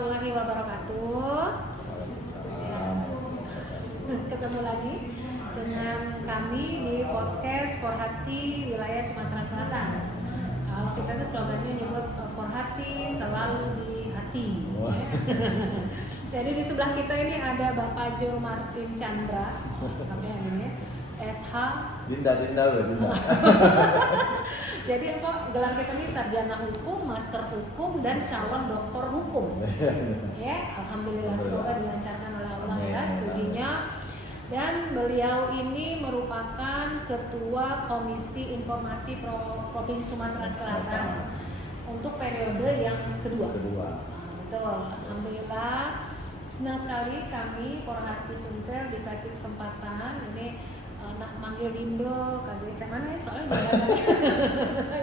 warahmatullahi wabarakatuh. Ya. Ketemu lagi dengan kami di podcast For Hati wilayah Sumatera Selatan. Kalau kita tuh slogannya nyebut For Hati selalu di hati. Jadi di sebelah kita ini ada Bapak Jo Martin Chandra, namanya ini SH. Dinda. Jadi apa gelar kita ini sarjana hukum, master hukum, dan calon doktor hukum. Ya, alhamdulillah semoga dilancarkan oleh Allah ya studinya. Dan beliau ini merupakan ketua Komisi Informasi Provinsi Sumatera Selatan untuk periode yang kedua. Betul, alhamdulillah. Senang sekali kami For Hati Sumsel dikasih kesempatan ini manggil Dindo, KGC mana ya? Soalnya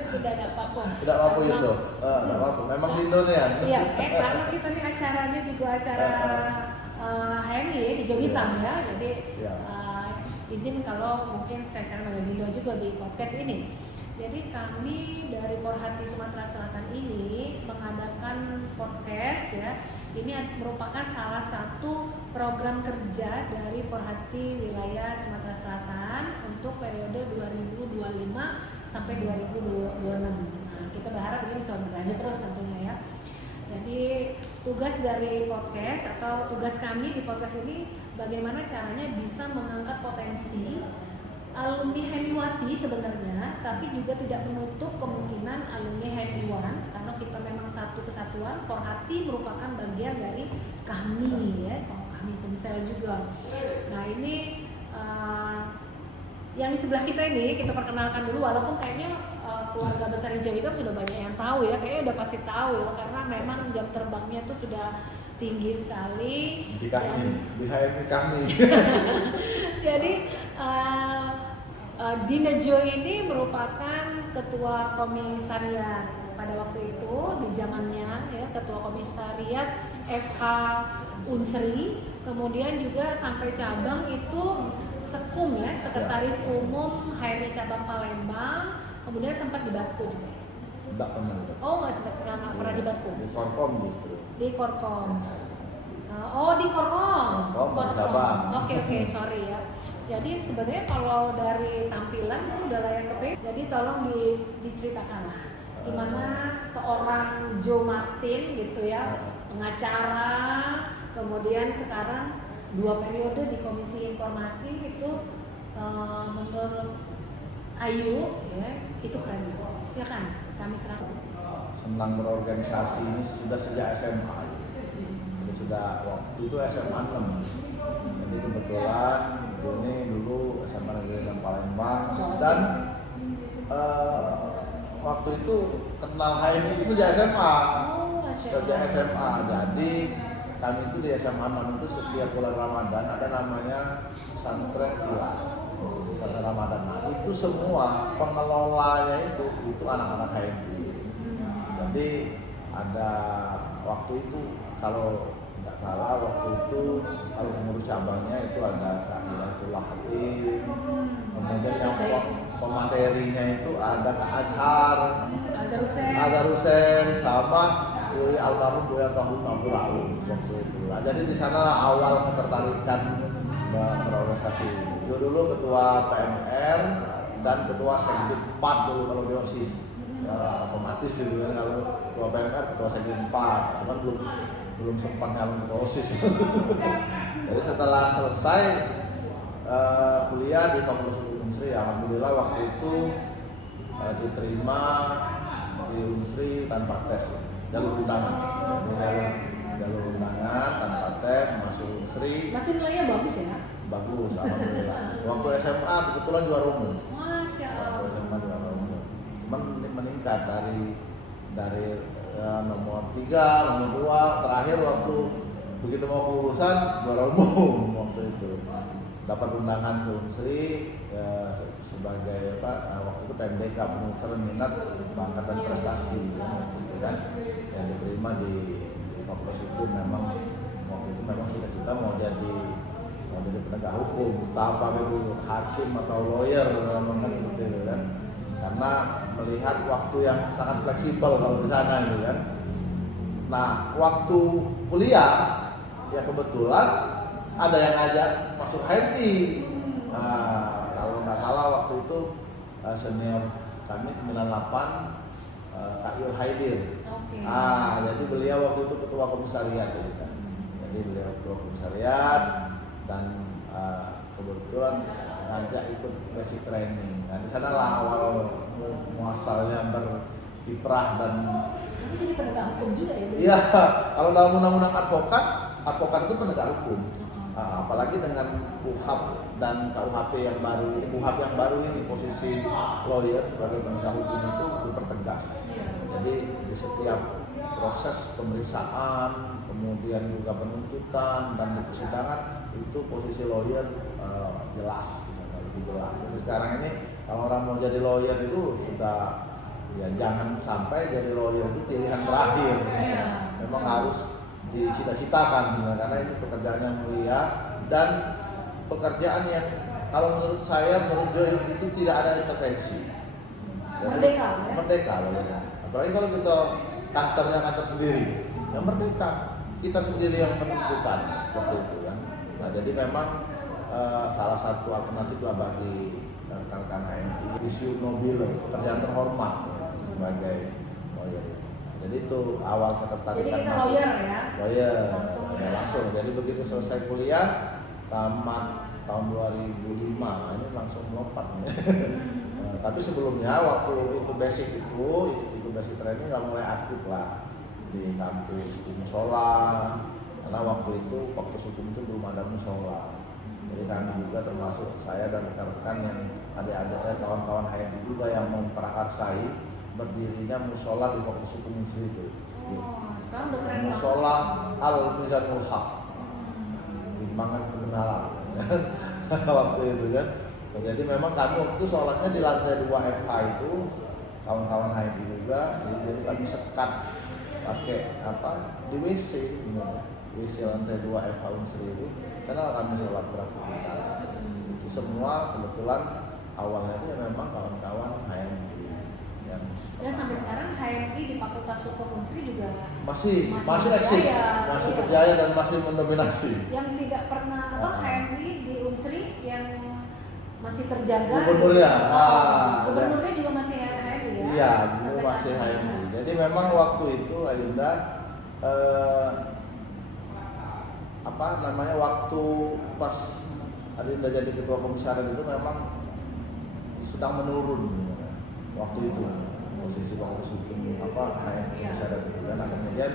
sudah ada apapun. Tidak apa-apa itu, tidak apa-apa. Memang Dindo nih ya. Iya, karena kita nih acaranya juga acara HMI ya, hijau hitam ya. Jadi izin kalau mungkin spesial manggil Dindo juga di podcast ini. Jadi kami dari For Hati Sumatera Selatan ini mengadakan podcast ya. Ini merupakan salah satu program kerja dari For Hati wilayah Sumatera Selatan untuk periode 2025 sampai 2026. Nah, kita berharap ini bisa berlanjut terus tentunya ya. Jadi tugas dari podcast atau tugas kami di podcast ini bagaimana caranya bisa mengangkat potensi alumni Hemiwati sebenarnya, tapi juga tidak menutup kemungkinan alumni Hemiwan karena kita memang satu kesatuan. For Hati merupakan bagian dari kami ya, kami Sumsel juga. Nah ini yang di sebelah kita ini kita perkenalkan dulu, walaupun kayaknya keluarga besar hijau itu sudah banyak yang tahu ya, kayaknya udah pasti tahu ya, karena memang jam terbangnya tuh sudah tinggi sekali. Di kami. Jadi Dina Jo ini merupakan ketua komisariat pada waktu itu di zamannya ya, ketua komisariat FH Unsri, kemudian juga sampai cabang itu sekum ya, sekretaris umum HMI cabang Palembang, kemudian sempat di Batu juga. Tidak pernah. Oh nggak pernah di Batu. Di Korkom justru. Di Korkom. Oh di Korkom. Cabang. Oke, sorry ya. Jadi sebenarnya kalau dari tampilan itu udah layak kepilih. Jadi tolong diceritakan lah gimana seorang Jo Martin gitu ya, pengacara, kemudian sekarang 2 periode di Komisi Informasi itu menurut Ayu ya, itu keren. Silakan kami serahkan. Senang berorganisasi ini sudah sejak SMA. Sudah waktu itu SMA 6. Jadi kebetulan ini dulu SMA Negeri Palembang dan waktu itu kenal HMI itu sejak SMA. Sejak SMA. Jadi kami itu di SMA 6 itu setiap bulan Ramadan ada namanya pesantren Hilal. Pesantren Ramadan. Nah, itu semua pengelolanya itu anak-anak HMI. Jadi ada waktu itu kalau tidak salah waktu itu kalau pengurus cabangnya itu ada Kak Hidayatul Hakim, kemudian yang pematerinya itu ada Kak Azhar Hussein sama Buya almarhum Buya Tahun Abdul Aum waktu itu. Nah, jadi di sana awal ketertarikan berorganisasi. Dulu ketua PMR dan ketua Sekdit 4 dulu kalau di OSIS. Ya, otomatis gitu kan, kalau ketua PMR ketua Sekdit 4, cuman belum sempat nyalon ke OSIS. Jadi setelah selesai kuliah di Fakultas Hukum Unsri, alhamdulillah waktu itu diterima di Unsri tanpa tes, jalur undangan tanpa tes masuk Unsri. Berarti nilainya bagus ya? Bagus, alhamdulillah. Waktu SMA kebetulan juara umum. Masya Allah. Waktu SMA juara umum. Cuman meningkat dari nomor 3, nomor 2, terakhir waktu begitu mau kelulusan juara umum waktu itu. Dapat undangan ke Unsri ya, sebagai waktu itu PMDK, pengukuran minat bakat dan prestasi gitu kan. Yang diterima di Fakultas Hukum. Memang waktu itu memang cita-cita mau jadi penegak hukum, entah apa itu hakim atau lawyer kan seperti itu kan. Karena melihat waktu yang sangat fleksibel kalau di sana gitu kan. Nah, waktu kuliah ya kebetulan ada yang ngajak masuk HMI. Nah, kalau nggak salah waktu itu senior kami 98 Kak Yul Haidir. Oke. Jadi beliau waktu itu ketua komisariat gitu kan. Jadi beliau ketua komisariat dan kebetulan ngajak ikut basic training. Nah, di sana lah awal muasalnya berkiprah dan sekarang jadi penegak hukum juga ya? Iya, kalau dalam undang-undang advokat itu penegak hukum. Apalagi dengan KUHP dan KUHP yang baru, KUHP yang baru ini posisi lawyer sebagai penegak hukum itu dipertegas. Jadi di setiap proses pemeriksaan, kemudian juga penuntutan dan di persidangan itu posisi lawyer jelas, lebih jelas. Jadi sekarang ini kalau orang mau jadi lawyer itu sudah ya jangan sampai jadi lawyer itu pilihan terakhir. Memang harus dicita-citakan sebenarnya karena ini pekerjaan yang mulia dan pekerjaan yang kalau menurut saya, menurut Joy itu tidak ada intervensi. Merdeka ya? Merdeka loh ya. Apalagi kalau kita kantor sendiri, yang merdeka kita sendiri yang menentukan seperti itu ya. Nah jadi memang salah satu alternatif lah bagi rekan-rekan HMI isu nobile, pekerjaan terhormat ya, sebagai lawyer. Jadi itu awal ketertarikan. Jadi kita lawyer ya? Lawyer, langsung. Ya, langsung. Jadi begitu selesai kuliah, tamat tahun 2005, ini langsung melompat. Nah, tapi sebelumnya waktu ikut basic training nggak mulai aktif lah di kampus di musola, karena waktu hukum itu belum ada musola. Jadi kami juga termasuk saya dan rekan-rekan yang adik-adiknya kawan-kawan HMI juga yang memprakarsai berdirinya musola di Fakultas Hukum Unsri itu. Sekarang udah keren banget. Musola Al-Mizanul Haq, timbangan kebenaran. Waktu itu kan. Jadi memang kami waktu itu sholatnya di lantai 2 FH itu, kawan-kawan HMI juga. Jadi kami sekat pakai di WC, WC lantai 2 FH Unsri itu. Sana kami sholat beraktivitas. Itu semua kebetulan awalnya itu memang kawan-kawan HMI. Dan sampai sekarang HMI di Fakultas Hukum Unsri juga masih eksis, masih berjaya dan masih mendominasi. Yang tidak pernah HMI di Unsri yang masih terjaga. Gubernurnya, gubernurnya juga masih HMI ya? Iya, dulu masih HMI. Jadi memang waktu itu Ayunda waktu pas Ayunda jadi ketua komisariat itu memang sedang menurun waktu itu. Posisi Fakultas Hukum HMI komisariat itu kan, kemudian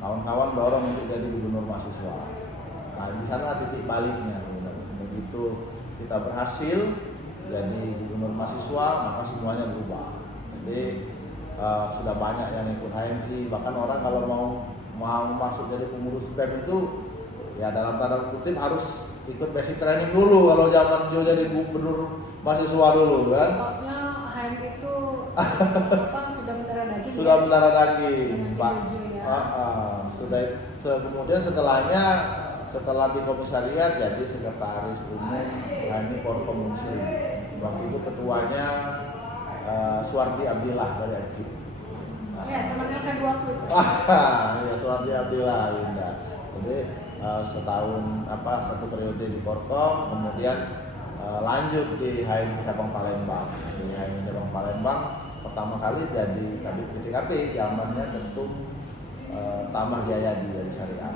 kawan-kawan dorong untuk jadi gubernur mahasiswa. Nah di sana titik baliknya sebenarnya. Begitu kita berhasil jadi gubernur mahasiswa, maka semuanya berubah. Jadi sudah banyak yang ikut HMI, bahkan orang kalau mau masuk jadi pengurus BEM itu ya dalam tanda kutip harus ikut basic training dulu kalau zaman dia jadi gubernur mahasiswa dulu kan. HMI itu sudah mendarah daging. Sudah mendarah daging, Pak. Ya. Kemudian setelah di komisariat jadi sekretaris umum HMI Korkom Unsri. Waktu itu ketuanya Suwardi Abdillah dari FKIP. Ya, teman kedua aku. Ya Suwardi Abdillah Indah. Jadi satu periode di Korkom, kemudian lanjut di HMI Cabang Palembang. Di HMI Cabang Palembang pertama kali jadi Kabid PTKP, zamannya Ketum Tamah Jayadi dari Syariah.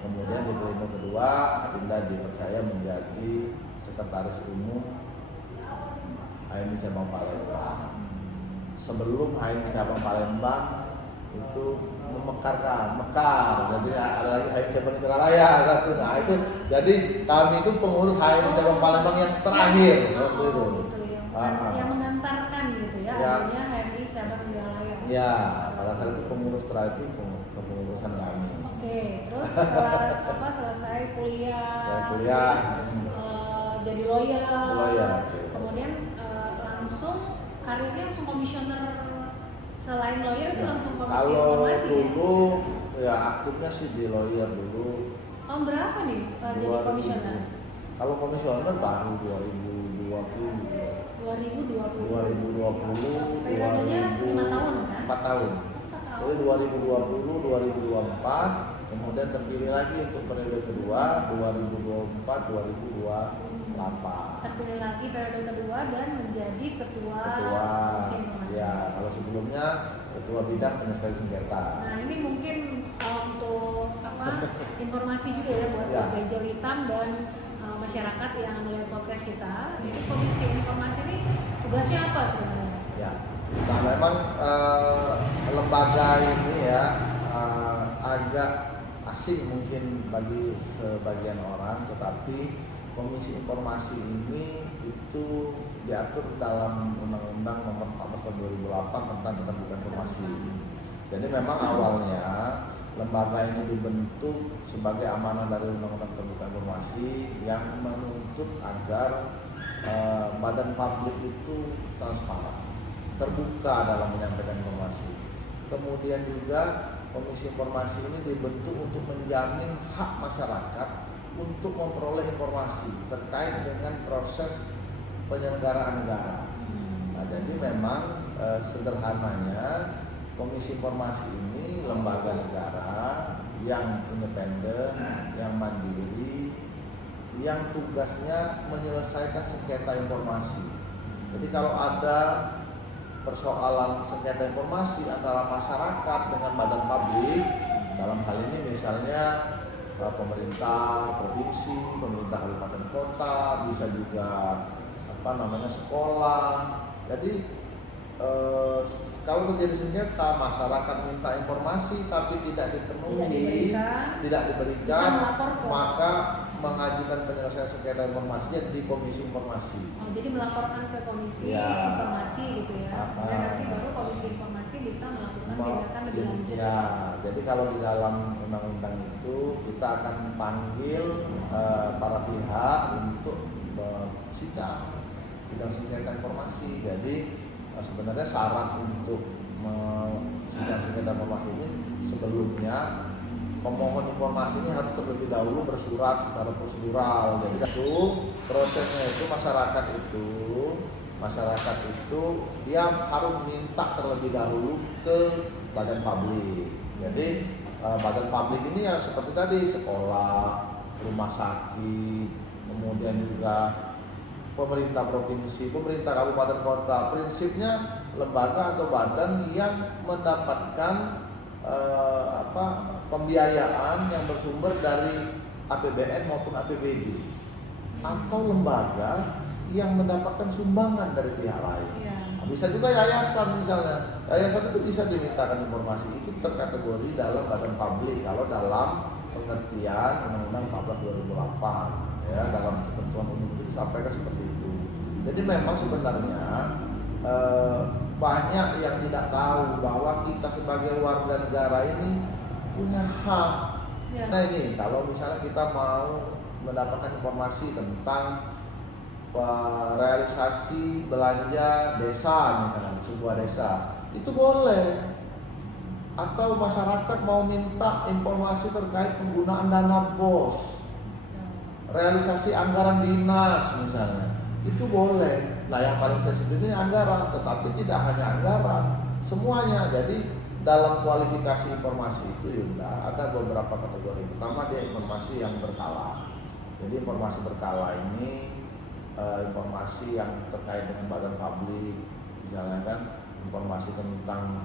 Kemudian di periode kedua Adinda dipercaya menjadi sekretaris umum HMI Cabang Palembang. Sebelum HMI Cabang Palembang itu mekar, jadi ada lagi HMI Cabang Indralaya satu. Nah itu jadi kami itu pengurus HMI Cabang Palembang yang terakhir waktu itu. Yang mengantarkan gitu ya, akhirnya HMI Cabang Indralaya. Ya, pada saat itu pengurus terakhir itu kepengurusan kami. Oke, terus setelah selesai kuliah, jadi lawyer. Kemudian langsung karirnya langsung komisioner. Selain lawyer itu langsung komisi informasi. Kalau dulu ya aktifnya sih di lawyer dulu. Tahun berapa nih jadi komisioner? Kalau komisioner baru 2020. 2020. Periodenya 5 tahun kan? 4 tahun. 4 tahun. Jadi 2020, 2024, kemudian terpilih lagi untuk periode kedua 2024, 2028. Terpilih lagi periode kedua dan menjadi ketua Komisi Informasi. Ya, kalau sebelumnya ketua bidang penyelesaian sengketa. Nah ini mungkin untuk informasi juga ya buat warga hijau hitam dan masyarakat yang melihat podcast kita. Ini Komisi Informasi ini tugasnya apa sebenarnya? Ya, nah memang lembaga ini ya agak asing mungkin bagi sebagian orang, tetapi Komisi Informasi ini itu diatur dalam Undang-Undang Nomor 14 Tahun 2008 tentang Keterbukaan Informasi. Jadi memang awalnya lembaga ini dibentuk sebagai amanah dari Undang-Undang Keterbukaan Informasi yang menuntut agar badan publik itu transparan, terbuka dalam menyampaikan informasi. Kemudian juga Komisi Informasi ini dibentuk untuk menjamin hak masyarakat untuk memperoleh informasi terkait dengan proses penyelenggaraan negara. Nah, jadi memang sederhananya Komisi Informasi ini lembaga negara yang independen, yang mandiri, yang tugasnya menyelesaikan sengketa informasi. Jadi kalau ada persoalan sengketa informasi antara masyarakat dengan badan publik, dalam hal ini misalnya pemerintah provinsi, pemerintah kabupaten kota, bisa juga sekolah. Jadi kalau terjadi sengketa, masyarakat minta informasi tapi tidak dipenuhi, tidak diberikan, maka mengajukan penyelesaian sengketa informasinya di Komisi Informasi. Oh, jadi melaporkan ke Komisi Informasi gitu ya. Dan nanti baru Komisi Informasi bisa melakukan tindakan lebih lanjut. Ya, jadi kalau di dalam undang-undang itu kita akan panggil para pihak untuk sidang sengketa informasi. Jadi sebenarnya syarat untuk sidang sengketa informasi ini sebelumnya pemohon informasi ini harus terlebih dahulu bersurat secara prosedural. Jadi itu prosesnya itu masyarakat itu dia harus minta terlebih dahulu ke badan publik. Jadi badan publik ini ya seperti tadi sekolah, rumah sakit, kemudian juga pemerintah provinsi, pemerintah kabupaten kota. Prinsipnya lembaga atau badan yang mendapatkan pembiayaan yang bersumber dari APBN maupun APBD, atau lembaga yang mendapatkan sumbangan dari pihak lain. Nah, bisa juga yayasan misalnya. Yayasan itu bisa dimintakan informasi, itu terkategori dalam badan publik kalau dalam pengertian Undang-Undang 14 2008 ya, dalam ketentuan umum itu disampaikan seperti itu. Jadi memang sebenarnya banyak yang tidak tahu bahwa kita sebagai warga negara ini punya hak. Nah ini kalau misalnya kita mau mendapatkan informasi tentang realisasi belanja desa misalnya sebuah desa, itu boleh. Atau masyarakat mau minta informasi terkait penggunaan dana BOS, realisasi anggaran dinas misalnya, itu boleh. Nah yang paling sensitif ini anggaran, tetapi tidak hanya anggaran, semuanya. Jadi dalam kualifikasi informasi itu Yunda ada beberapa kategori. Pertama dia informasi yang berkala. Jadi informasi berkala ini informasi yang terkait dengan badan publik, misalnya kan informasi tentang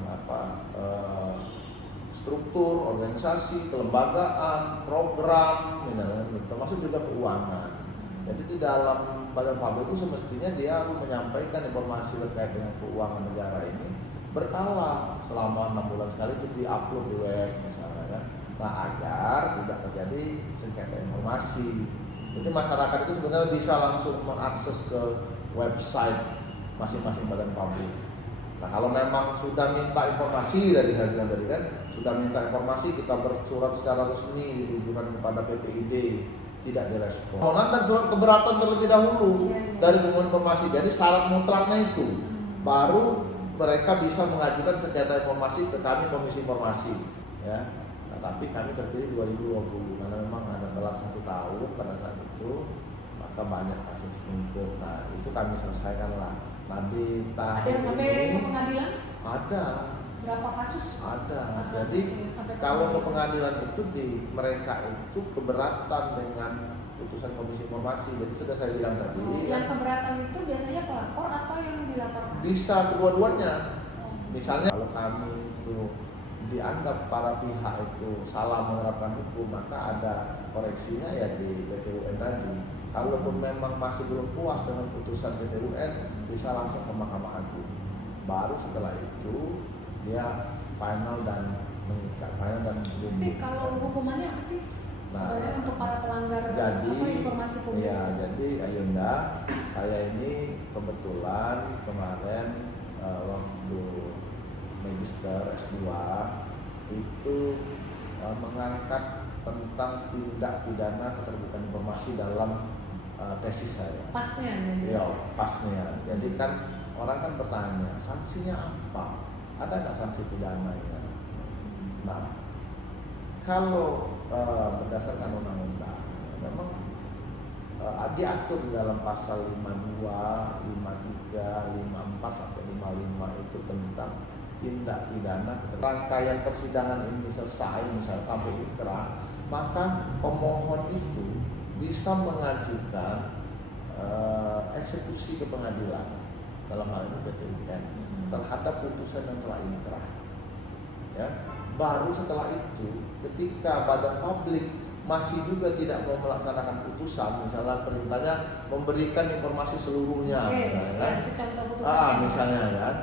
struktur, organisasi, kelembagaan, program, misalnya, termasuk juga keuangan. Jadi di dalam badan publik itu semestinya dia harus menyampaikan informasi terkait dengan keuangan negara ini berkala selama 6 bulan sekali, itu diupload di web misalnya kan. Nah agar tidak terjadi sengketa informasi. Jadi masyarakat itu sebenarnya bisa langsung mengakses ke website masing-masing badan publik. Nah kalau memang sudah minta informasi dari kan, sudah minta informasi, kita bersurat secara resmi ditujukan kepada PPID, tidak direspon. Permohonan dan surat keberatan terlebih dahulu dari pemohon informasi. Jadi syarat mutlaknya itu baru mereka bisa mengajukan sengketa informasi ke kami Komisi Informasi. Ya. Nah, tapi kami terpilih 2020 karena memang ada telat 1 tahun pada saat itu, maka banyak kasus numpuk. Nah itu kami selesaikan lah. Nah di tahun ada yang sampai ini ke pengadilan? ada. berapa kasus? Ada. Jadi kalau ke pengadilan itu mereka itu keberatan dengan putusan Komisi Informasi. Jadi sudah saya bilang tadi. Yang keberatan itu biasanya pelapor atau yang dilaporkan? Bisa kedua-duanya. Misalnya kalau kami itu dianggap para pihak itu salah menerapkan hukum, maka ada koreksinya ya di PT UN tadi. Kalaupun memang masih belum puas dengan putusan PT UN, bisa langsung ke Mahkamah Agung. Baru setelah itu dia final dan mengikat, final dan belum. Tapi kalau hukumannya apa sih? Sebenarnya untuk para pelanggar informasi publik. Ya, jadi Ayunda, saya ini kebetulan kemarin waktu Magister S2 itu mengangkat tentang tindak pidana keterbukaan informasi dalam tesis saya. Pasnya ya? Pasnya. Jadi kan orang kan bertanya, sanksinya apa? Ada nggak sanksi pidananya? Nah, kalau berdasarkan undang-undang, memang diatur di dalam pasal 52, 53, 54 sampai 55 itu tentang tindak pidana. Rangkaian persidangan ini selesai, misalnya sampai ikrar, maka pemohon itu bisa mengajukan eksekusi ke pengadilan, dalam hal ini PT UN, terhadap putusan yang telah inkrah. Ya, baru setelah itu, ketika badan publik masih juga tidak mau melaksanakan putusan, misalnya perintahnya memberikan informasi seluruhnya, misalnya kan,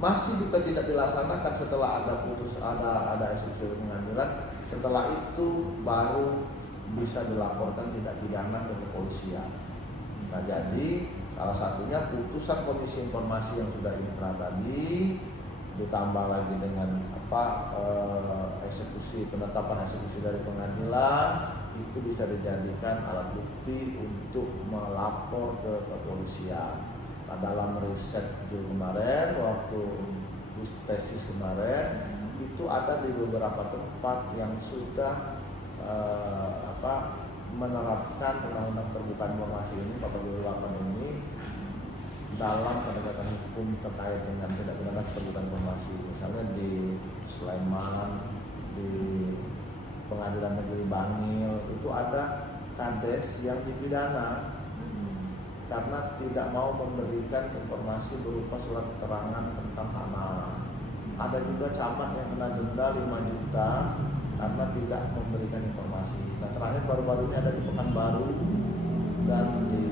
masih juga tidak dilaksanakan setelah ada eksekusi pengadilan. Setelah itu baru bisa dilaporkan tindak pidana ke kepolisian. Nah, jadi salah satunya putusan Komisi Informasi yang sudah inkrah tadi, ditambah lagi dengan eksekusi, penetapan eksekusi dari pengadilan, itu bisa dijadikan alat bukti untuk melapor ke kepolisian. Nah, dalam riset kemarin, waktu tesis kemarin, itu ada di beberapa tempat yang sudah menerapkan undang-undang terbuka informasi ini, 48 ini, dalam penegakan hukum terkait dengan tindak pidana keterbukaan informasi. Misalnya di Sleman, di Pengadilan Negeri Bangil, itu ada kades yang dipidana karena tidak mau memberikan informasi berupa surat keterangan tentang tanah. Ada juga camat yang kena denda 5 juta karena tidak memberikan informasi. Nah, terakhir baru-baru ini ada di Pekanbaru dan di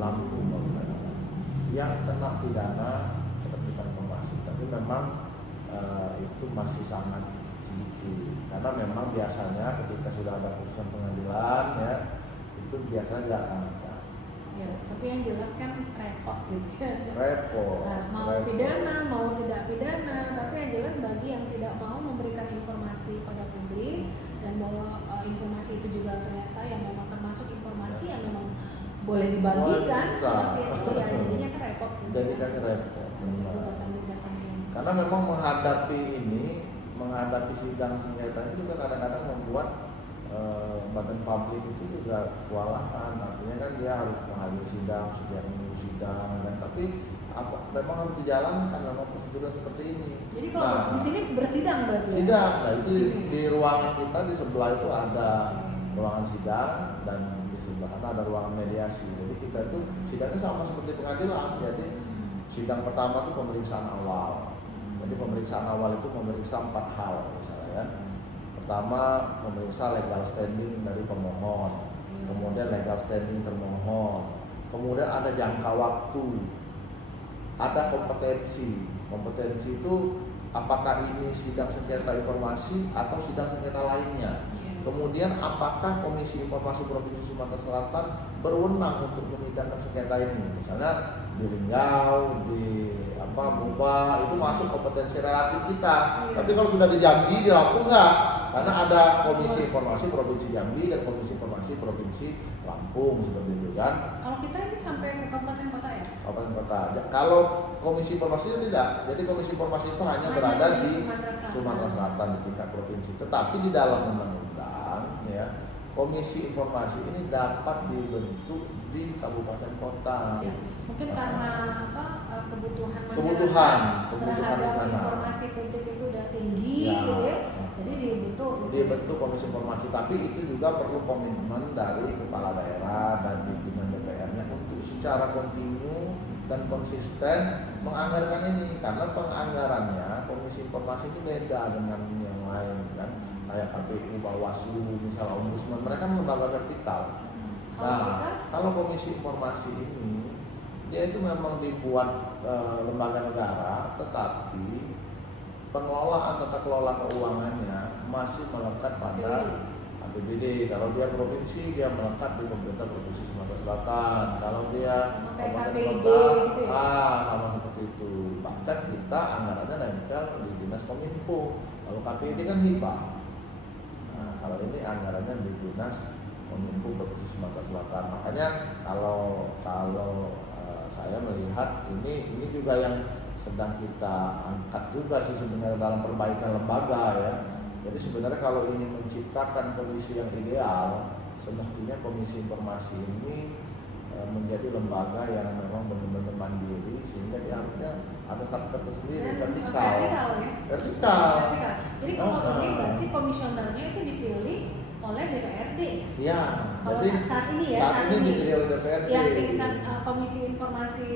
Lampung yang kena pidana keterbukaan informasi. Tapi memang itu masih sangat sedikit, karena memang biasanya ketika sudah ada putusan pengadilan ya, itu biasanya dilaksanakan. Ya, tapi yang jelas kan repot gitu ya. Repot. Nah, mau pidana, mau tidak pidana, tapi yang jelas bagi yang tidak mau memberikan informasi pada publik dan bahwa informasi itu juga ternyata yang memang termasuk informasi yang memang boleh dibagikan, seperti itu ya, jadinya kan repot. Gitu. Jadi kan repot. Gugatan-gugatan ini. Karena memang menghadapi sidang sengketa ini juga kadang-kadang membuat badan publik itu juga kewalahan. Artinya kan dia harus menghadiri sidang, setiap minggu sidang, dan tapi memang harus dijalankan memang prosedur seperti ini. Jadi kalau di sini bersidang berarti? Sidang, nah itu di ruangan kita di sebelah itu ada ruangan sidang dan di sebelah sana ada ruangan mediasi. Jadi kita itu sidangnya sama seperti pengadilan. Jadi sidang pertama itu pemeriksaan awal. Jadi pemeriksaan awal itu memeriksa 4 hal misalnya ya. Pertama, memeriksa legal standing dari pemohon, kemudian legal standing termohon, kemudian ada jangka waktu, ada kompetensi. Kompetensi itu apakah ini sidang sengketa informasi atau sidang sengketa lainnya. Kemudian apakah Komisi Informasi Provinsi Sumatera Selatan berwenang untuk menyidangkan sengketa ini. Misalnya di Linggau, di Muba, itu masuk kompetensi relatif kita. Tapi kalau sudah di Jambi, di Lampung enggak. Karena ada Komisi Informasi Provinsi Jambi dan Komisi Informasi Provinsi Lampung, seperti itu kan. Kalau kita ini sampai ke kabupaten kota ya? Kabupaten kota. Kalau Komisi Informasi itu tidak. Jadi Komisi Informasi itu hanya berada di Sumatera Selatan di tingkat provinsi. Tetapi di dalam undang-undang ya, komisi informasi ini dapat dibentuk di kabupaten kota. Ya, mungkin karena apa kebutuhan masyarakat Kebutuhan di terhadap sana. informasi publik itu udah tinggi Ya. gitu ya. Jadi dibentuk gitu. Dibentuk komisi informasi, tapi itu juga perlu komitmen dari kepala daerah dan pimpinan DPR-nya untuk secara kontinu dan konsisten menganggarkan ini, karena penganggarannya komisi informasi ini beda dengan yang lain kan, kayak KPU, Bawaslu, misalnya Ombudsman, mereka kan lembaga vertikal. Nah, kalau komisi informasi ini dia itu memang dibuat lembaga negara, tetapi pengelolaan tata kelola keuangannya masih melekat pada APBD. Kalau dia provinsi, dia melekat di pemerintah provinsi Sumatera Selatan. Kalau dia kabupaten kota, sama seperti itu. Bahkan kita anggarannya nempel di dinas Kominfo. Kalau KPD kan hibah. Nah, kalau ini anggarannya di dinas Kominfo provinsi Sumatera Selatan. Makanya kalau saya melihat ini juga yang sedang kita angkat juga sih sebenarnya dalam perbaikan lembaga ya. Jadi sebenarnya kalau ingin menciptakan kondisi yang ideal, semestinya komisi informasi ini menjadi lembaga yang memang benar-benar mandiri, sehingga dia harusnya ada satgas tersendiri, vertikal. Vertikal. Jadi kalau ini berarti komisionernya itu dipilih oleh DPRD ya? Iya. Jadi saat ini dipilih oleh DPRD. Yang tingkat komisi informasi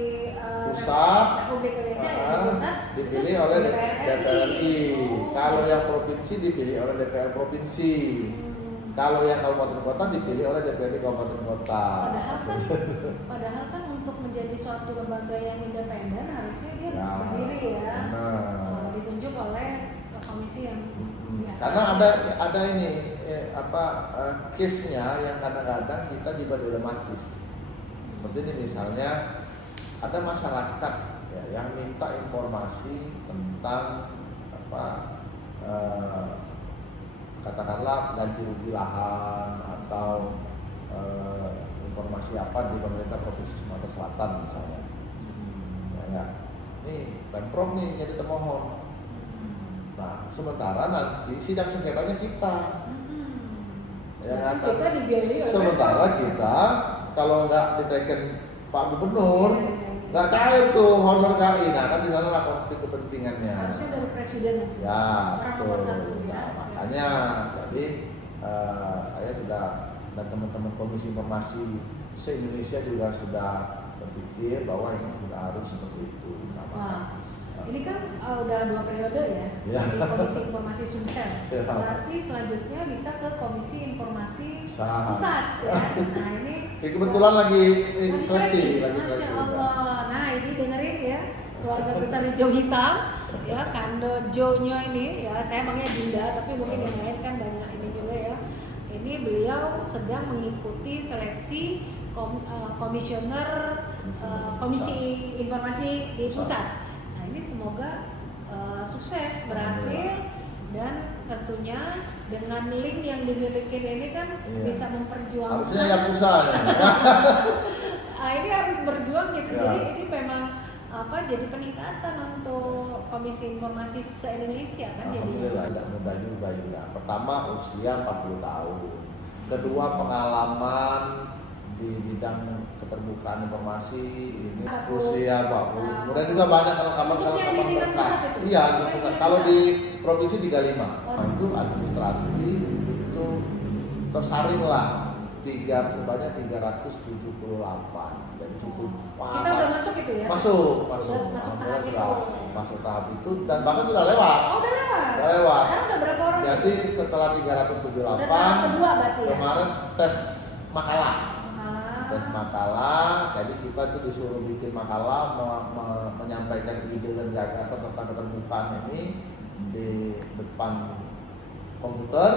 pusat Republik Indonesia yang pusat dipilih oleh DPRI. Kalau yang provinsi dipilih oleh DPR provinsi. Kalau yang kabupaten kota dipilih oleh DPRD kabupaten kota. Padahal kan untuk menjadi suatu lembaga yang independen harusnya dia berdiri ya. Ditunjuk oleh komisi yang karena ada ini case-nya yang kadang-kadang kita juga dilematis. Seperti ini misalnya ada masyarakat ya, yang minta informasi tentang katakanlah ganti rugi lahan atau informasi apa di pemerintah provinsi Sumatera Selatan misalnya. Ya enggak. Nih Pemprov nih jadi termohon. Nah, sementara nanti sidang sengketanya kita. Ya kan? Kita dibiayai oleh sementara kita kalau nggak diteken Pak Gubernur, nggak cair tuh honor KI. Nah, kan di sana lah konflik kepentingannya. Harusnya dari presiden aja. Ya, orang nomor satu ya. Makanya, jadi saya sudah dan teman-teman Komisi Informasi se-Indonesia juga sudah berpikir bahwa ini sudah harus seperti itu. Ini kan udah 2 periode ya, di Komisi Informasi Sumsel. Berarti selanjutnya bisa ke Komisi Informasi Pusat ya. Nah ini kebetulan lagi seleksi. Masya Allah. Nah ini dengerin ya, keluarga besar hijau hitam ya, Kando Jo-nya ini ya, saya manggilnya Dinda, tapi mungkin yang lain kan banyak ini juga ya. Ini beliau sedang mengikuti seleksi komisioner Komisi Informasi di pusat. Ini semoga sukses, berhasil, dan tentunya dengan link yang dimiliki ini kan bisa memperjuangkan. Harusnya yang usaha. Ini harus berjuang gitu. Jadi ini memang jadi peningkatan untuk Komisi Informasi se-Indonesia kan. Alhamdulillah, tidak mudah juga. Pertama usia 40 tahun. Kedua pengalaman di bidang keterbukaan informasi ini usia 40. Kemudian juga banyak kelengkapan berkas. Iya, kalau di provinsi 35. Itu administratif itu tersaring lah sebanyak 378. Jadi cukup. Kita udah masuk itu ya? Masuk tahap itu dan bahkan sudah lewat. Oh, udah lewat. Sekarang udah berapa orang? Jadi setelah 378 kedua berarti ya? Kemarin tes makalah. Jadi kita tuh disuruh bikin makalah, menyampaikan ide dan gagasan tentang keterbukaan ini di depan komputer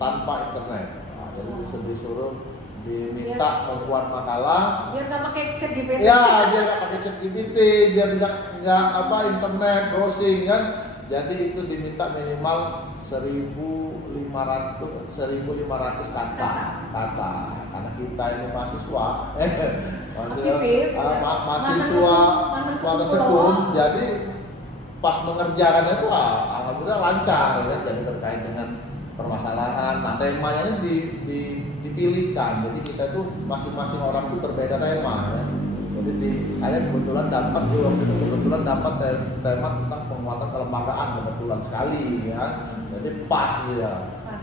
tanpa internet. Jadi disuruh diminta membuat makalah. Biar nggak pakai ChatGPT. Ya, biar nggak pakai ChatGPT, biar nggak internet browsing kan. Jadi itu diminta minimal 1.500 kata. Karena kita ini mahasiswa, mahasiswa tersebut, jadi pas mengerjakan itu alhamdulillah lancar ya. Jadi terkait dengan permasalahan. Nah, temanya ini dipilihkan. Jadi kita tuh masing-masing orang tuh berbeda tema ya. Jadi saya kebetulan dapat di waktu itu tema tentang penguatan kelembagaan kebetulan sekali ya. Jadi pas ya. Pas.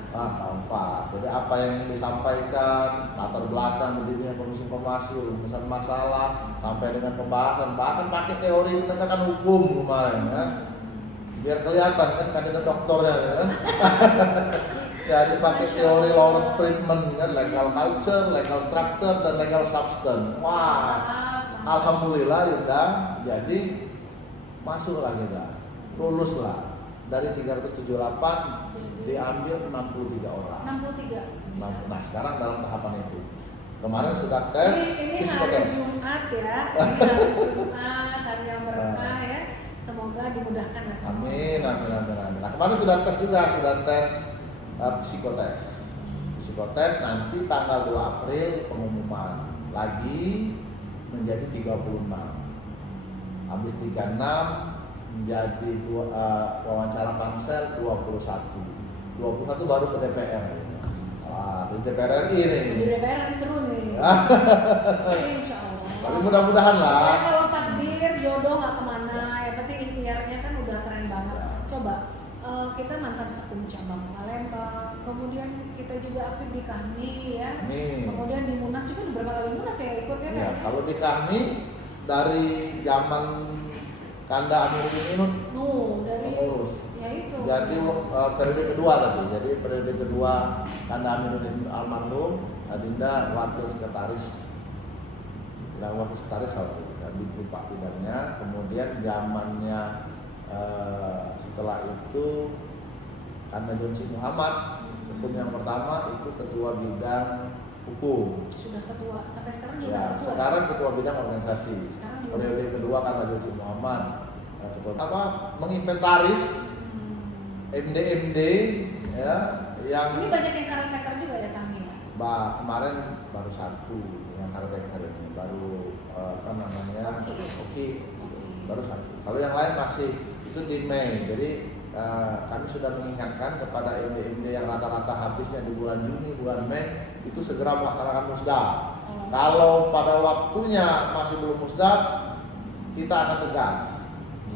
Jadi apa yang ingin disampaikan, latar belakang berdirinya Komisi Informasi, rumusan masalah, sampai dengan pembahasan, bahkan pakai teori penegakan hukum kemarin ya. Biar kelihatan kan kandidat doktornya kan. Jadi pakai teori Lawrence Friedman kan, legal culture, legal structure, dan legal substance. Wah. Alhamdulillah Yuda, jadi masuklah kita, luluslah dari 378 diambil 63 orang. 63. Nah sekarang dalam tahapan itu. Kemarin sudah tes. Ini hari Jumat ya, hari Jumat, hari yang berkah ya. Semoga dimudahkan lah semua. Amin. Nah kemarin sudah tes juga, psikotes nanti tanggal 2 April pengumuman lagi menjadi 36. Habis 36 menjadi wawancara pansel 21 baru ke DPR. Di DPR RI ini. Di DPR seru nih. Insya Allah. Tapi mudah-mudahan lah. Ya, kalau takdir jodoh nggak kemana, yang penting ikhtiarnya kan udah keren banget. Coba kita mantan sekum cabang Palembang, kemudian kita juga aktif di KAHMI ya. Kemudian di Munas juga beberapa kali Munas ya ikutnya kan. Ya, kalau di KAHMI dari zaman Kanda Amiruddin Inut. Dari ya itu. Jadi periode kedua tadi. Jadi periode kedua Kanda Amiruddin almarhum, Adinda wakil sekretaris. Wakil sekretaris di Pak Bidangnya. Kemudian zamannya setelah itu Kanda Jonsi Muhammad, ketum yang pertama itu ketua bidang hukum. Sudah ketua sampai sekarang juga ya, ketua. Sekarang ketua bidang organisasi. Periode kedua Kanda Jonsi Muhammad. Ketua menginventaris MD ya yang ini banyak yang caretaker juga ya kami ya. Kemarin baru satu yang caretaker ini baru Oke. Baru satu. Kalau yang lain masih itu di Mei. Jadi kami sudah mengingatkan kepada MD yang rata-rata habisnya di bulan Juni, bulan Mei itu segera melaksanakan musda. Kalau pada waktunya masih belum musda, kita akan tegas.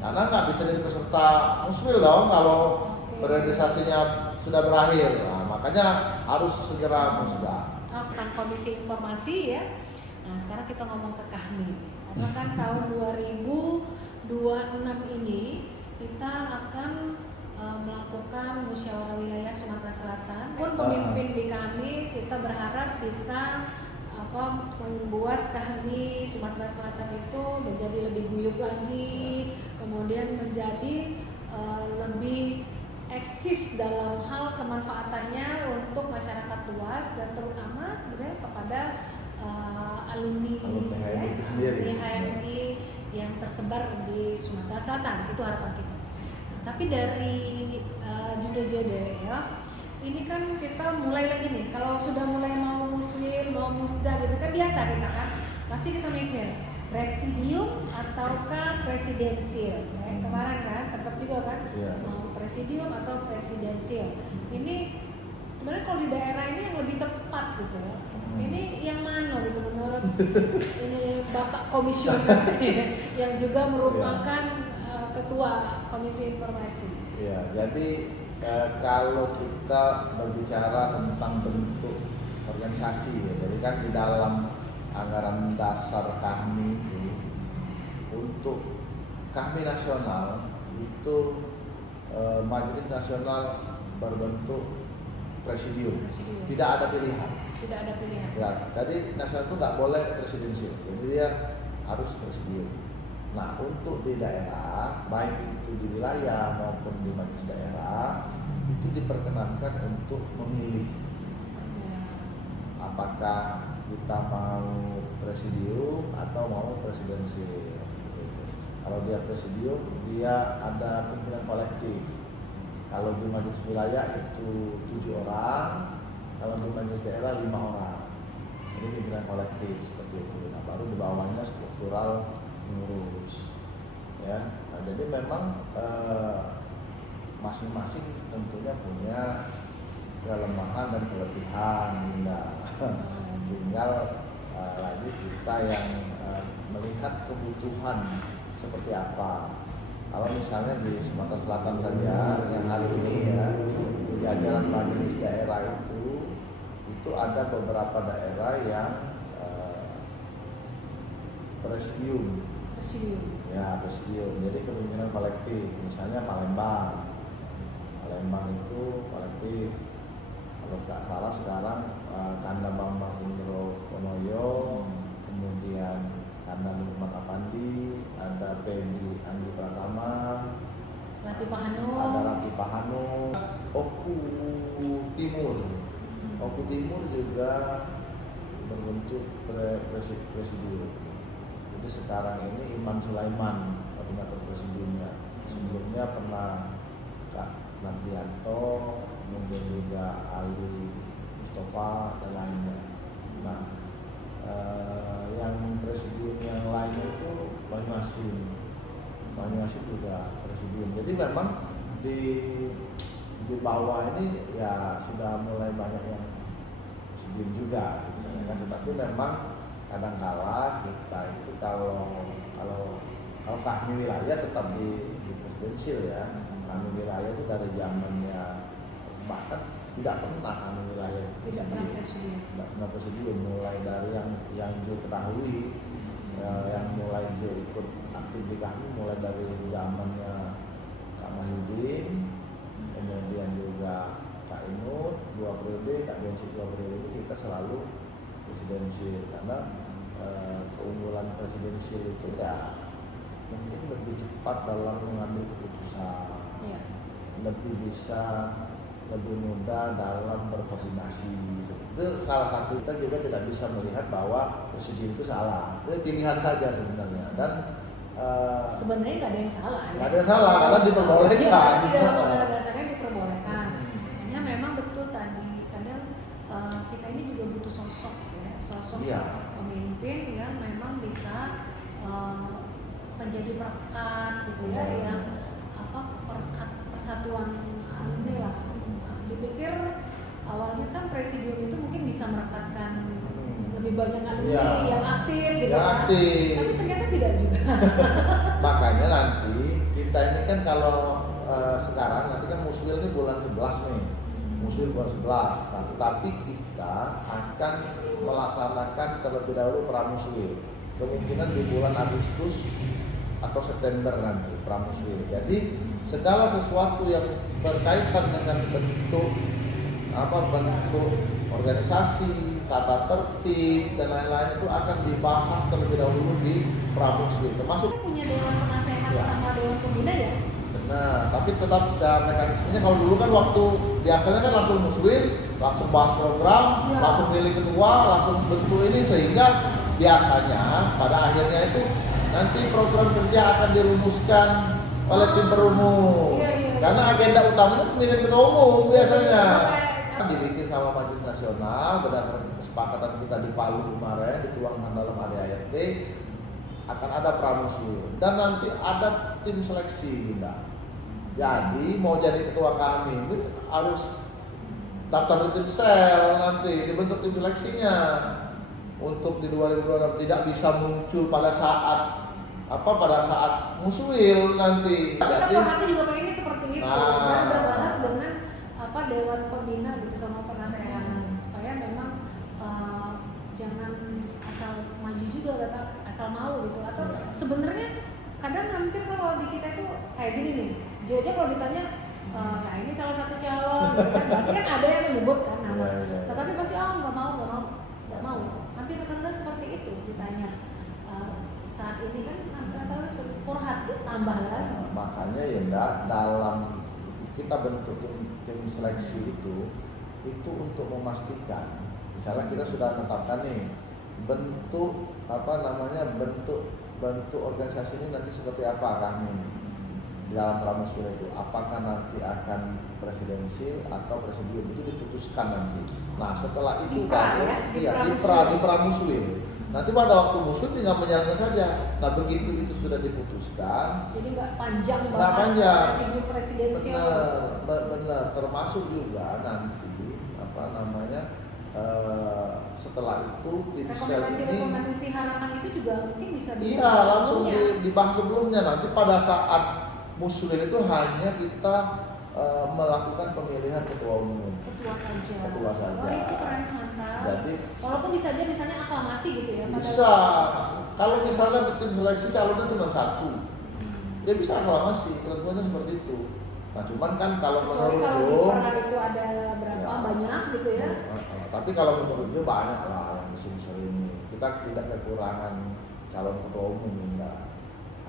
Karena nggak bisa jadi peserta muswil dong kalau periodisasinya sudah berakhir. Nah, makanya harus segera musda. Tentang Komisi Informasi ya. Nah sekarang kita ngomong ke KAHMI. Karena kan tahun 2026 ini kita akan melakukan musyawarah wilayah Sumatera Selatan. Pun pemimpin di KAHMI kita berharap bisa membuat KAHMI Sumatera Selatan itu menjadi lebih guyup lagi, kemudian menjadi lebih eksis dalam hal kemanfaatannya untuk masyarakat luas dan terutama sebenarnya kepada alumni HMI yang tersebar di Sumatera Selatan. Itu harapan kita. Tapi dari Jode ya, ini kan kita mulai lagi nih. Kalau sudah mulai mau muslim, mau musda gitu kan biasa kita kan, pasti kita mikir presidium ataukah presidensial. Kemarin kan sempat juga kan mau presidium atau presidensial. Ini sebenarnya kalau di daerah ini yang lebih tepat gitu ya. Ini yang mana gitu menurut ini Bapak Komisioner yang juga merupakan Ketua Komisi Informasi. Ya, jadi kalau kita berbicara tentang bentuk organisasi, ya, jadi kan di dalam anggaran dasar kami itu untuk kami nasional itu Majelis Nasional berbentuk presidium, tidak ada pilihan. Tidak ada pilihan. Ya, jadi nasional itu nggak boleh presidensial, jadi dia harus presidium. Nah, untuk di daerah, baik itu di wilayah maupun di majelis daerah, itu diperkenankan untuk memilih apakah kita mau presidium atau mau presidensial. Kalau dia presidium, dia ada pimpinan kolektif. Kalau di majelis wilayah itu 7 orang, kalau di majelis daerah 5 orang. Jadi pimpinan kolektif seperti itu. Nah, baru di bawahnya struktural mengurus. Ya, nah, jadi memang masing-masing tentunya punya kelemahan dan kelebihan. Nah, tinggal lagi kita yang melihat kebutuhan seperti apa. Kalau misalnya di Sumatera Selatan saja yang hari ini ya di jajaran majelis daerah itu ada beberapa daerah yang presidium. Ya, presidium. Jadi kepemimpinan kolektif. Misalnya Palembang itu kolektif. Kalau tidak salah sekarang Kanda Bambang Indro Konoyo, kemudian Kanda Lukman Apandi, ada Pendi Andi Pratama, ada Rati Pahanu, Oku Timur juga berbentuk presidium. Jadi sekarang ini Iman Sulaiman koordinator presidiumnya. Sebelumnya pernah Kak Nardianto, kemudian juga Ali Mustafa dan lainnya. Nah, yang presidium yang lainnya itu Banyuasin juga presidium. Jadi memang di bawah ini ya sudah mulai banyak yang presidium juga, kan? Tetapi memang kadang-kala kita itu kalau kami wilayah tetap di presidensil ya. Kami wilayah itu dari zamannya bahkan tidak pernah kami wilayah tidak pernah presidium, mulai dari yang Jo ketahui yang mulai Jo ikut aktif di kami mulai dari zamannya Kak Mahyudin, kemudian juga Kak Inut 2 periode, Kak Bensi 2 periode, kita selalu presidensil karena keunggulan presidensil itu ya mungkin lebih cepat dalam mengambil keputusan, lebih mudah dalam berkoordinasi. Itu salah satu. Kita juga tidak bisa melihat bahwa presidium itu salah. Itu pilihan saja sebenarnya. Dan sebenarnya nggak ada yang salah. Nggak ada yang salah karena diperbolehkan. Dasarnya diperbolehkan. Hanya memang betul tadi kadang kita ini juga butuh sosok ya, pemimpin yang memang bisa menjadi perekat gitu ya, yang perekat persatuan ini lah. Dipikir awalnya kan presidium itu mungkin bisa merekatkan lebih banyak alumni yang aktif gitu kan. Tapi ternyata tidak juga. Makanya nanti kita ini kan kalau sekarang nanti kan Muswil ini bulan 11 nih. Muswil bulan 11. Nah, tetapi kita akan melaksanakan terlebih dahulu pramuswil. Kemungkinan di bulan Agustus atau September nanti pramuswil. Jadi segala sesuatu yang berkaitan dengan bentuk organisasi, tata tertib dan lain-lain itu akan dibahas terlebih dahulu di pramuswil. Termasuk kita punya dewan penasehat sama dewan pembina ya. Benar, tapi tetap ada mekanismenya. Kalau dulu kan waktu biasanya kan langsung muswil, langsung bahas program, langsung pilih ketua, langsung bentuk ini, sehingga biasanya pada akhirnya itu nanti program kerja akan dirumuskan oleh tim perumus. Karena agenda utamanya pemilihan ketua umum biasanya. Dibikin sama Majelis Nasional berdasarkan kesepakatan kita di Palu kemarin, dituangkan dalam ADART, akan ada pramuswil dan nanti ada tim seleksi, Bunda. Jadi mau jadi ketua kami itu harus daftar di tim sel, nanti dibentuk tim seleksinya. Untuk di 2026 tidak bisa muncul pada saat muswil nanti. Jadi nanti juga pengennya seperti itu. Dan udah bahas dengan dewan pembina gitu sama penasehat supaya memang jangan asal maju juga kata asal mau gitu. Atau sebenarnya kadang hampir kalau di kita itu kayak gini nih, Joja kalau ditanya nah ini salah satu calon gitu kan, berarti kan ada yang menyebut kan nama, tetapi pasti nggak mau. Hampir karena seperti itu ditanya saat ini kan rata-rata por hati tambah lagi. Makanya ya enggak, dalam kita bentuk tim seleksi itu untuk memastikan, misalnya kita sudah tetapkan nih bentuk bentuk organisasi ini nanti seperti apa kami di dalam pramuswil itu, apakah nanti akan presidensil atau presidium, itu diputuskan nanti. Nah setelah itu baru di pramuswil Nanti pada waktu muslim tinggal menjalankan saja. Nah begitu itu sudah diputuskan. Jadi nggak panjang Nggak bahas panjang. presidensial. Benar. Termasuk juga nanti apa namanya setelah itu tim sel ini. Rekomendasi harapan itu juga mungkin bisa Iya langsung dibahas sebelumnya. Nanti pada saat muslim itu hanya kita melakukan pemilihan ketua umum. Ketua saja. Oh, itu keren, mantap. Jadi walaupun bisa aja misalnya aklamasi gitu ya. Bisa. Kalau misalnya tim seleksi calonnya cuma satu, ya bisa aklamasi. Ketentuannya seperti itu. Nah cuman kan kalau menurut Joe itu ada berapa ya, banyak gitu ya. Tapi kalau menurut Joe banyak lah yang musim ini. Kita tidak kekurangan calon ketua umum enggak.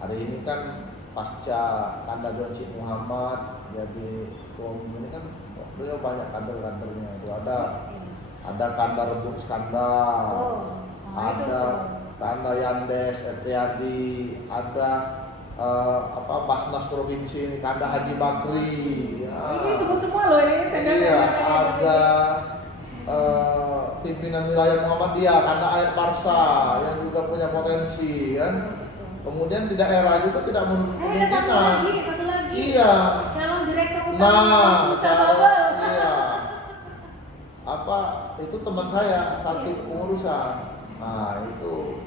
Hari ini kan pasca Kanda Jonci Muhammad jadi ketua umum ini kan beliau banyak kader-kadernya itu ada Kanda Rebut Iskandar, ada Kanda Yandes Epriadi, ada Basnas Provinsi ini Kanda Haji Bakri. Ya. Ini sebut semua loh ini. Iya, ada pimpinan wilayah Muhammadiyah Kanda Air Parsa yang juga punya potensi kan. Kemudian di daerah juga tidak menutup kemungkinan. Satu lagi. Iya. Calon direktur utama susah banget. Iya. Itu teman saya satu pengurusan. Nah itu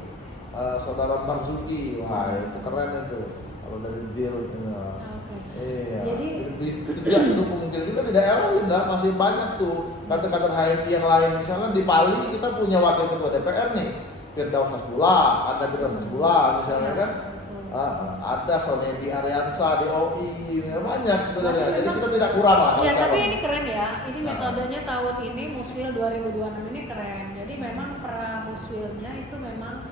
saudara Marzuki, wah itu keren itu. Kalau dari Jil, iya. Jadi tidak menutup kemungkinan juga di daerah Indah masih banyak tuh kader-kader HMI yang lain. Misalnya di Bali kita punya wakil ketua DPR nih. Firdaus Hasbullah, ada Firdaus Hasbullah misalnya kan, ada Sonedi Ariansa di OI, banyak sebenarnya. Jadi kita tidak kurang lah. Ya tapi ini keren ya. Ini metodenya tahun ini Muswil 2026 ini keren. Jadi memang pra Muswilnya itu memang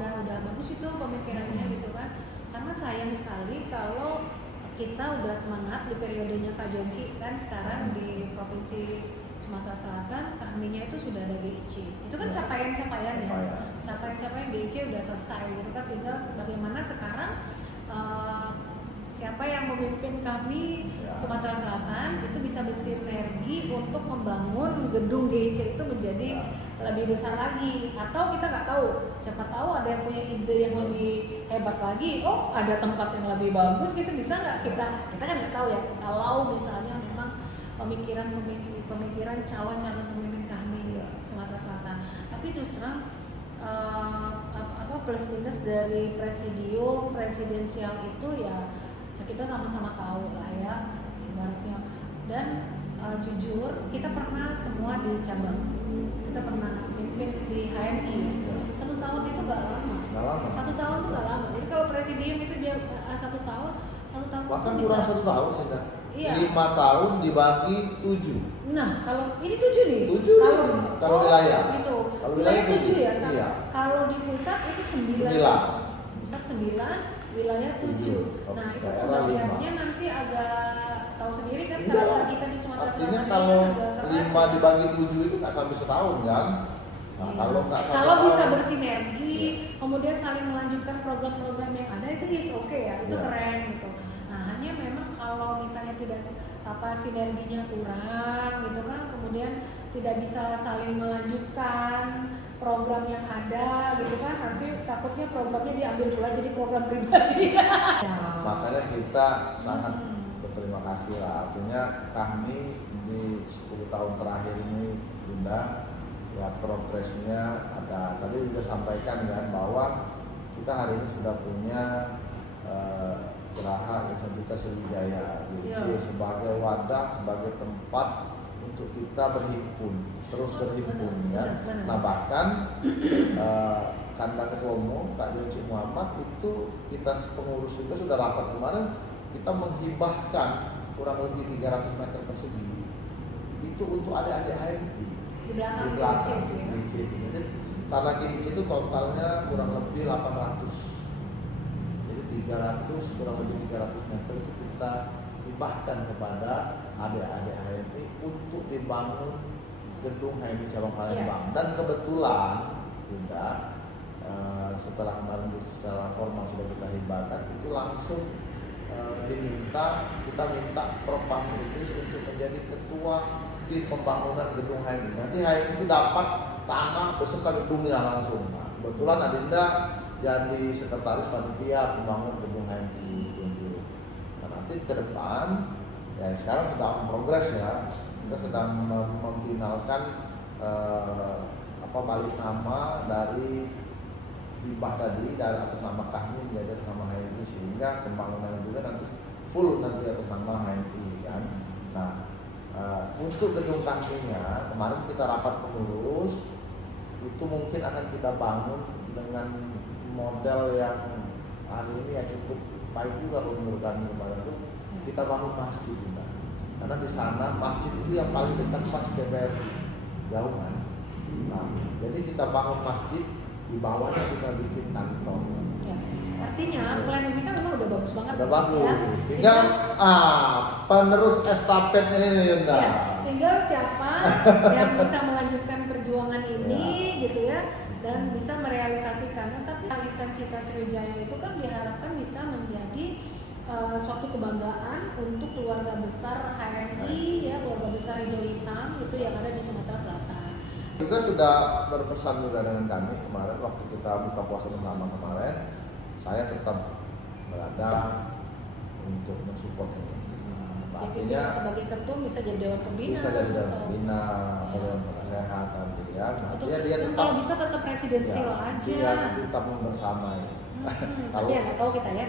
udah bagus itu pemikirannya gitu kan. Karena sayang sekali kalau kita udah semangat di periodenya Kak Jonci kan sekarang di Provinsi Sumatera Selatan, kaminya itu sudah ada GIC. Itu kan capaian-capaian ya. Capaian-capaian GIC udah selesai. Gitu kan tinggal bagaimana sekarang siapa yang memimpin kami Sumatera Selatan itu bisa bersinergi untuk membangun gedung GIC itu menjadi lebih besar lagi. Atau kita nggak tahu, siapa tahu ada yang punya ide yang lebih hebat lagi. Oh, ada tempat yang lebih bagus gitu, bisa nggak kita kan nggak tahu ya. Kalau misalnya memang pemikiran calon pemimpin kami Sumatera Selatan. Tapi terus terang plus minus dari presidensial itu ya kita sama-sama tahu lah ya ibaratnya. Dan jujur kita pernah semua di cabang, kita pernah pimpin di HMI. 1 tahun itu nggak lama. 1 tahun itu nggak lama. Jadi kalau presidium itu dia 1 tahun bahkan kurang 1 tahun ya. Iya. 5 tahun dibagi 7. Nah, kalau ini 7 nih. 7 kalau wilayah. Gitu. Kalau wilayah 7 ya. Iya. Kalau di pusat itu 9. Pusat 9, wilayah 7. Nah, itu pembagiannya nanti agak tahu sendiri kan kalau kita di Sumatera Selatan. Artinya kalau 5 dibagi 7 itu nggak sampai setahun kan? Nah, kalau bisa bersinergi, kemudian saling melanjutkan program-program yang ada itu oke ya, itu keren gitu. Nah, hanya memang kalau misalnya tidak sinerginya kurang gitu kan, kemudian tidak bisa saling melanjutkan program yang ada gitu kan, nanti takutnya programnya diambil pula jadi program pribadi. Makanya kita sangat berterima kasih lah, artinya kami di 10 tahun terakhir ini Bunda ya progresnya ada. Tadi sudah sampaikan kan bahwa kita hari ini sudah punya Geraha Insancita Sriwijaya sebagai wadah, sebagai tempat untuk kita terus berhimpun ya. Nah bahkan Kanda Ketua Umum Pak Jonci Muhammad itu kita pengurus juga sudah rapat kemarin, kita menghibahkan kurang lebih 300 meter persegi itu untuk adik-adik HMI di belakang GIC. Jadi tanah GIC itu totalnya kurang lebih 800. Jadi 300 kurang lebih 300 meter itu kita hibahkan kepada adik-adik HMI untuk dibangun gedung HMI cabang Palembang. Dan kebetulan Bunda setelah kemarin secara formal sudah kita hibahkan, itu langsung kita minta Prof. Idris untuk menjadi ketua tim pembangunan gedung HMI. Nanti HMI itu dapat tanah beserta gedungnya langsung. Nah, kebetulan Adinda jadi sekretaris panitia membangun gedung HMI Tunjung. Nah, nanti ke depan ya sekarang sedang progres ya, kita sedang memfinalkan balik nama dari hibah tadi dari atas nama kami menjadi atas nama HMI, sehingga pembangunannya juga nanti full nanti atas nama HMI kan. Nah, untuk gedung kantinnya kemarin kita rapat pengurus itu mungkin akan kita bangun dengan model yang hari ini ya cukup baik juga menurut kami kemarin itu kita bangun masjid juga. Karena di sana masjid itu yang paling dekat pas DPR jauh kan. Nah, jadi kita bangun masjid, di bawahnya kita bikin kantor. Ya. Artinya plan ini kan memang udah bagus banget. Udah bagus. Ya. Tinggal penerus estafetnya ini Yunda. Ya, tinggal siapa yang bisa melanjutkan perjuangan ini gitu ya dan bisa merealisasikannya. Tapi Lisensitas Sriwijaya itu kan diharapkan bisa menjadi suatu kebanggaan untuk keluarga besar HMI ya, keluarga besar Hijau Hitam itu yang ada di Sumatera Selatan. Juga sudah berpesan juga dengan kami kemarin waktu kita buka puasa bersama kemarin, saya tetap berada untuk mensupport ini. Jadi sebagai ketum bisa jadi dewan pembina. Bisa jadi dewan pembina, dewan penasehat nanti ya. Artinya dia tetap kalau bisa tetap presidensial aja. Dia tetap bersama ya. Tapi ya nggak tahu kita ya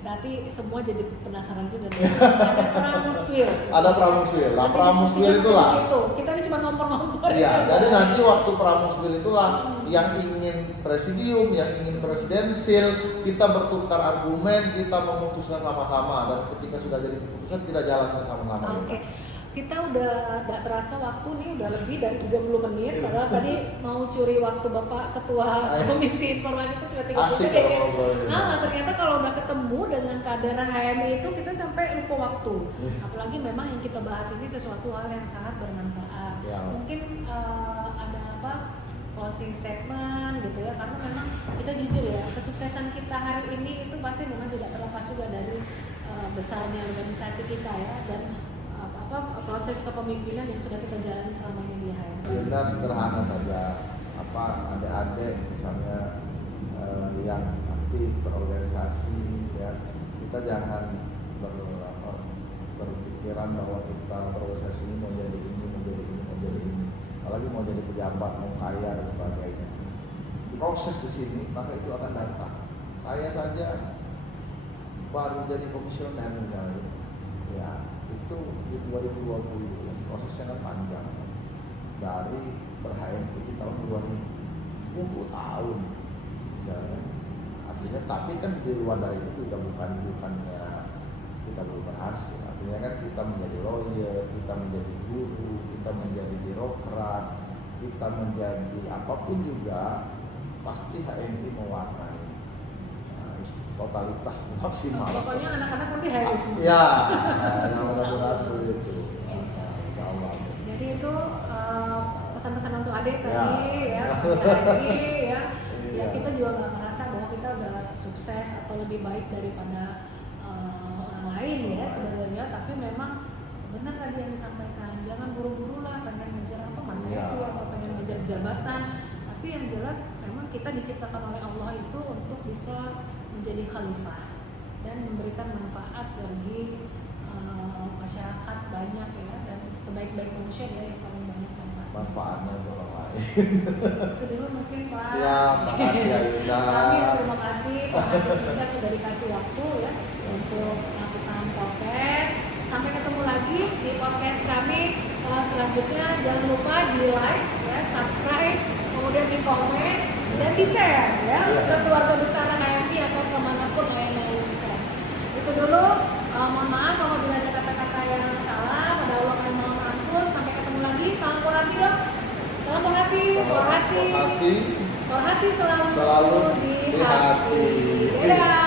nanti semua jadi penasaran juga. Ada Pramuswil. Ada Pramuswil. Lah Pramuswil itulah. Kita ini cuma ngomong-ngomong. Iya, jadi nanti waktu Pramuswil itulah yang ingin presidium, yang ingin presidensil, kita bertukar argumen, kita memutuskan sama-sama, dan ketika sudah jadi keputusan kita jalankan sama-sama. Oke. Kita udah gak terasa waktu nih udah lebih dari 30 menit. Padahal tadi mau curi waktu Bapak Ketua Komisi Informasi itu cuma 30 menit ya. Ternyata kalau udah ketemu dengan kaderan HMI itu kita sampai lupa waktu. Apalagi memang yang kita bahas ini sesuatu hal yang sangat bermanfaat. Mungkin ada closing statement gitu ya, karena memang kita jujur ya, kesuksesan kita hari ini itu pasti memang tidak terlepas juga dari besarnya organisasi kita ya, dan proses kepemimpinan yang sudah kita jalani selama ini di HMI. Kita sederhana saja, adik-adik misalnya yang aktif berorganisasi ya, kita jangan berpikiran bahwa kita berorganisasi ini mau jadi ini, apalagi mau jadi pejabat, mau kaya dan sebagainya. Proses di sini maka itu akan datang. Saya saja baru jadi komisioner misalnya, ya itu di 2020 prosesnya kan panjang dari ber-HMI di tahun 2020 tahun misalnya. Artinya tapi kan di luar dari itu juga bukannya kita belum berhasil. Artinya kan kita menjadi lawyer, kita menjadi guru, kita menjadi birokrat, kita menjadi apapun juga pasti HMI mewarnai totalitas maksimal. Pokoknya anak-anak nanti harus. Ya, yang benar-benar begitu. Insya Allah. Jadi itu pesan-pesan untuk adik tadi ya. Ya kita juga nggak merasa bahwa kita udah sukses atau lebih baik daripada orang lain ya sebenarnya. Tapi memang benar tadi yang disampaikan, jangan buru-buru lah pengen ngejar materi atau pengen ngejar jabatan. Tapi yang jelas memang kita diciptakan oleh Allah itu untuk bisa menjadi khalifah dan memberikan manfaat bagi masyarakat banyak ya, dan sebaik-baik manusia ya yang paling banyak manfaatnya untuk orang lain. Itu dulu mungkin Pak. Siap, makasih ya Yunda. Kami terima kasih Pak Bisa sudah dikasih waktu ya untuk melakukan podcast. Sampai ketemu lagi di podcast kami selanjutnya. Jangan lupa di like ya, subscribe, kemudian di komen dan di share ya ke keluarga besar HMI atau kemanapun lain-lain bisa. Itu dulu, mohon maaf kalau bila ada kata-kata yang salah. Pada Allah kami mohon ampun. Sampai ketemu lagi. Salam Porhati dok. Salam Porhati. Porhati selalu di hati. Dadah.